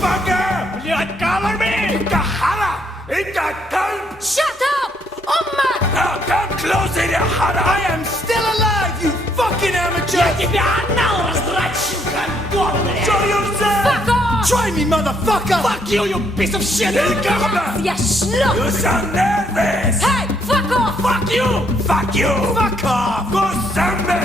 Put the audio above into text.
Fucker! Блядь, cover me! انت حرا! انت كلب! Shut up! أمك! Now come closer يا حرا! I am still alive, you fucking amateur! Я тебя анал раздрачу, гандон, блядь! Show yourself! Fuck off! Try me, motherfucker! Fuck you, you piece of shit! الكهبة! يا شلوك! You sound nervous! Hey! Fuck off! Fuck you! Fuck you! Fuck off! Go somewhere!